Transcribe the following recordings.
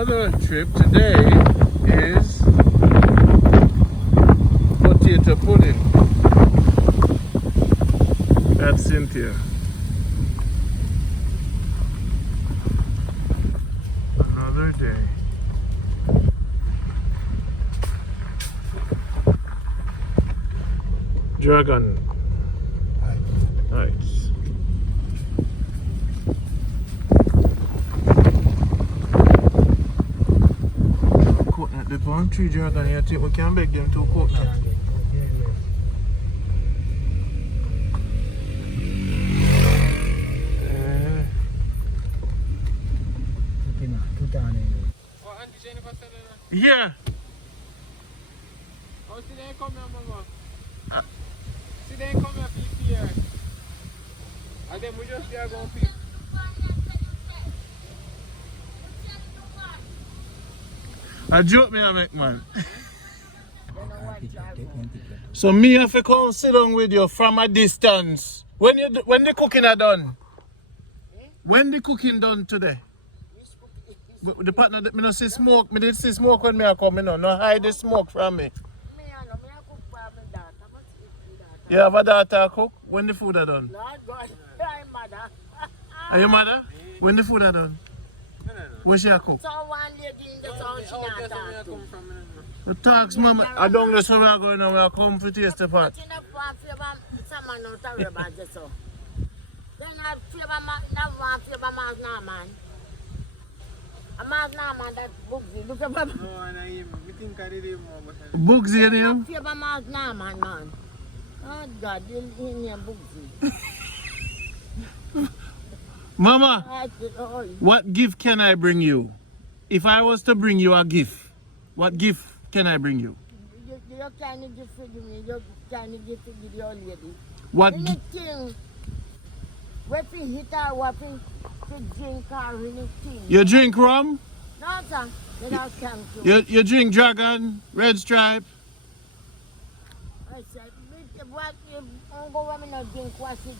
Another trip today is potato pudding. That's Cynthia. Another day. Dragon Heights. Coconut, the palm tree dragon here, I think we can beg them to coconut. Yeah. Oh, see they come here, mama. See they come here, people here. And then we just there going people. A joke me I make, man. So me have to come sit down with you from a distance. When the cooking are done? When the cooking done today? But the partner that me no see smoke, me did see smoke when me a come, no hide the smoke from me. You have a daughter cook? When the food are done? Lord God, I'm mother. Are you mother? When the food are done? No. Where's she a cook? So one lady in the town she not talk to. The talks, mama. I don't know where I'm going now. I come for taste the pot. But in the farm, someone not talk about this so. Then I favor man, that one favor man now man. A man now man that Buggsy. Look at him. No, and I him. We think I did him more. Buggsy in him? Favor man now man. Oh God, you in here Buggsy. Mama, what gift can I bring you? If I was to bring you a gift, what gift can I bring you? You can't gift for me. You can't gift for the old lady. What gift? Anything. What we hit her, what we drink or anything. You drink rum? No, sir. They don't thank you. You drink Dragon, Red Stripe? I said, what you go when me not drink, what's it?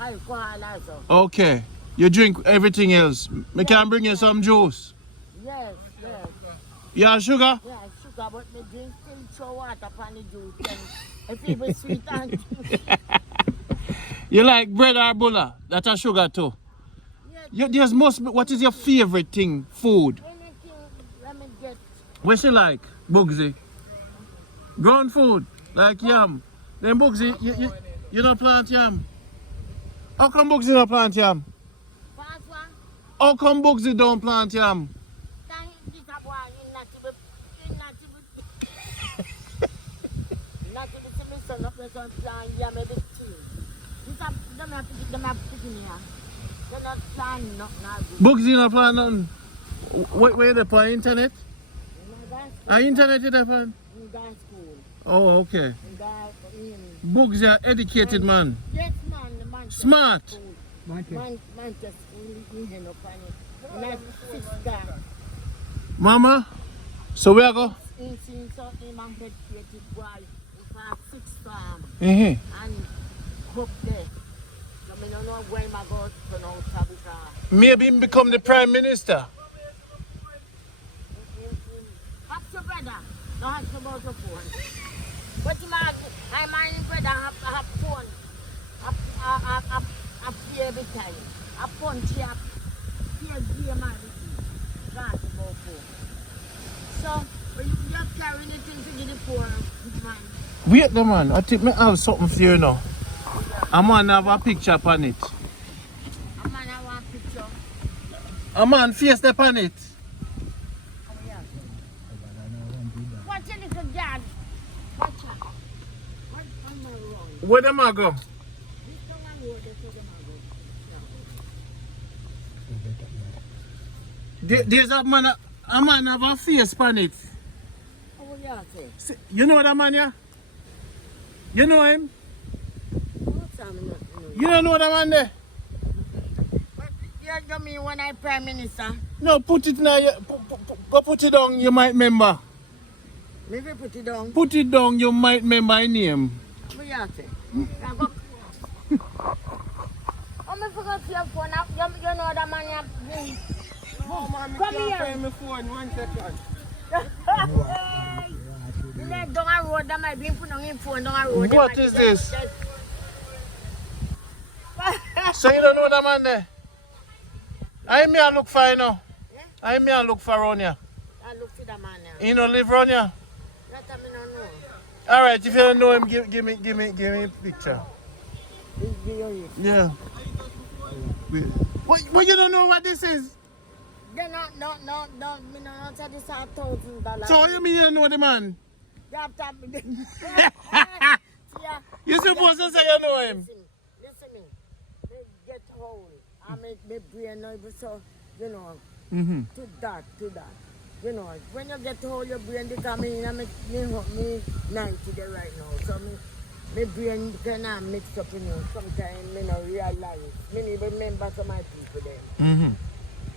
Alcohol also. Okay. You drink everything else. Me can bring you some juice. Yes. Yeah, sugar? Yeah, sugar, but me drink still throw water upon the juice. And if it was sweet and You like bread or bulla? That's a sugar too. yes, What is your favorite thing, food? anything let me get. What you like, Buggsy? Ground food, like yam. Then Buggsy, you don't plant yam? How come Buggsy don't plant yam? Fast one, How come Buggsy don't plant yam? then this a boy not to be son of the son plant yam every tea. This a them have picking here. They're not planting nothing. Buggsy not plant nothing. Where they on internet? Internet you there on? In dance school. Oh, okay. In Buggsy are educated man. yes, man, the man. Smart. Manchester school, in here, no funny. And that's 6 guys. Mama, so where I go? In something, man, educated boy, who have 6 farms. And Cook there. So I don't know where I go to now, Tabitha. maybe him become the prime minister. Ask your brother. Don't ask about your phone. But I'm my brother have phone. I play every time. I punch you. Play game everything. Can't about phone. So, when you carry anything to get the phone, man. Wait the man, I think I have something for you now. A man have a picture upon it. A man have one picture. A man face up on it. Watch a little dad. Watch out. Watch on my road. Where them a go? This the one road that them a go. There's a man have a face upon it. Oh, yeah, say. You know that man, yeah? You know him? What's that mean? You don't know that man there? You mean when I Prime Minister? No, put it now. Go put it down, you might remember. Maybe put it down. Put it down, you might remember his name. What you say? Oh, I forgot your phone. You know that man. No, man, I Come can't here. find my phone. 1 second. Let down a road that might be put on him phone down a road. What is this? So you don't know that man there? I may look for you now. I may look for around here. I look for the man now. You don't live around here? That I don't know. Alright, if you don't know him, give me a picture. Yeah. What you don't know what this is? They no, me no say this $1,000. So you mean you don't know the man? You have to yeah. You supposed to say you know him? Listen me. They get old. I make my brain now, so, you know, to that. You know, when you get old, your brain become me 90 there right now. So my brain kind of mix up, you know. Sometimes me no realize. Me even remember some of my people there.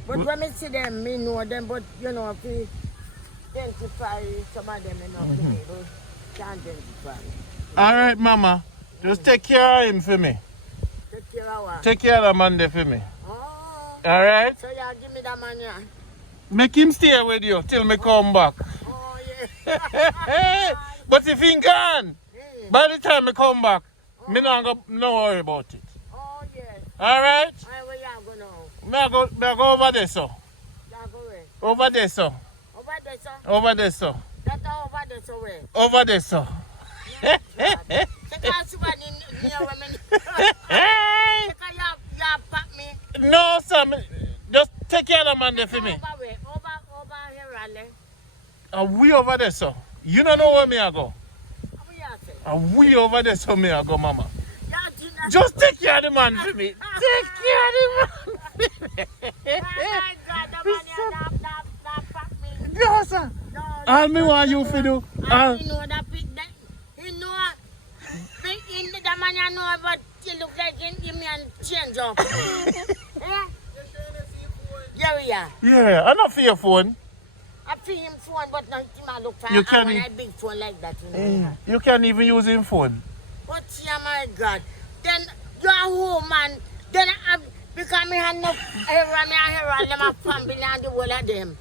But when I see them, me know them, but you know, if you identify some of them, you know, me can't identify. Alright, mama. Just take care of him for me. Take care of what? Take care of the man there for me. Oh. Alright? So you give me that man, yeah? Make him stay with you till me come back. Oh, yeah. But if he gone, by the time I come back, me not worry about it. Oh, yes. Alright? Where you go now? Me I go over there, so. You go where? Over there, so. Over there, sir? Over there, so. That's over there, so where? Over there, so. Take a super near women. Take a you pack me. No, sir. Just take care of the man there for me. Over where? Over here, Raleigh. We over there, so. You don't know where me I go. How you say? We over there, so me I go, mama. Yeah, Gina. Just take care of the man for me. Take care of the man for me. Oh my God, the man here that pack me. No, sir. No, All me want you to do. he know that he know the man you know, but he look like he man change up. Yeah? Yeah, we are. Yeah, I not for your phone. I feel him phone, but not him look for You a can't big phone like that, you know. You can't even use him phone. But yeah, my God. Then you're home, man. Then because me have no hair on them, my family and the whole of them.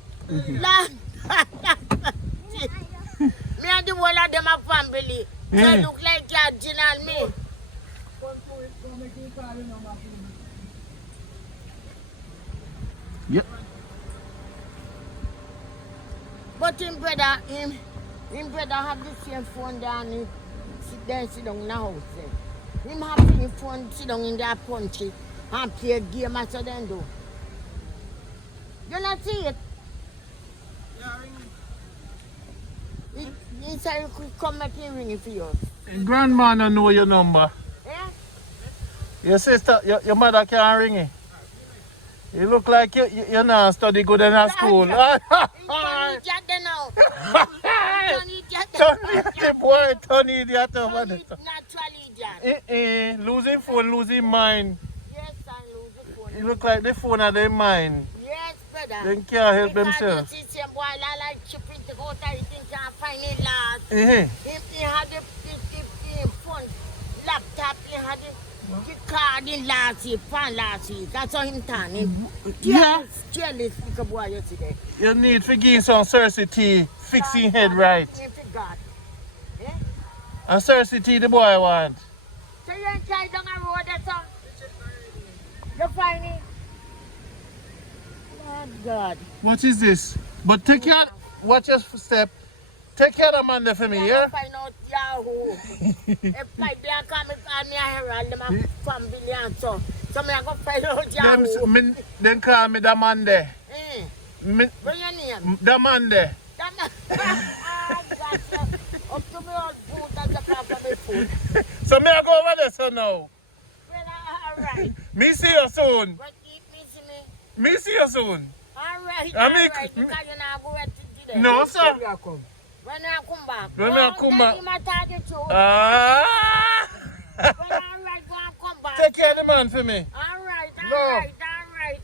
Me and the whole of them, my family. They look like you're Gina and me. Yep. But him brother have the same phone down and sit down in the house. Him have his phone sit down in there punchy and play a game as they do. You not see it? Yeah, ring me. He said you could come make him ring it for you. Grandma don't know your number. Yeah? Your sister, your mother can't ring it. You look like you're not study good in a school. He's gonna idiot then now. Turn idiot, boy, turn idiot over there. Natural idiot. Losing phone, losing mind. Yes, I lose the phone. You look like the phone of their mind. Yes, brother. They can't help because themselves. Because you see, boy, like chipping to go there, he can't find it last. He had the phone, laptop, he had the card in last week, fan last week. That's how him turn. Jealous, because boy, you see there. You need to give some Cersei tea, fixing head right. Yeah? And Cersei tea the boy want. So you ain't carry down a road, that's all? You find it? Oh, God. What is this? But take care, watch your step. Take care of the man there for me, yeah? Find out Yahoo. If my bear come and me a herald, them a family and so. So me a go find out Yahoo. Them call me the man there. What's your name? The man there. That man. Ah, gotcha. Up to me all food, that's a problem with food. So me I go over there so now. Well, alright. Me see you soon. But eat me, see me. Me see you soon. Alright, I alright. Because you not go to today. No, sir. When I come back. When I come back. Then you might tell the truth. Ah! Well, alright, go and come back. Take care of the man for me. Alright, No. alright.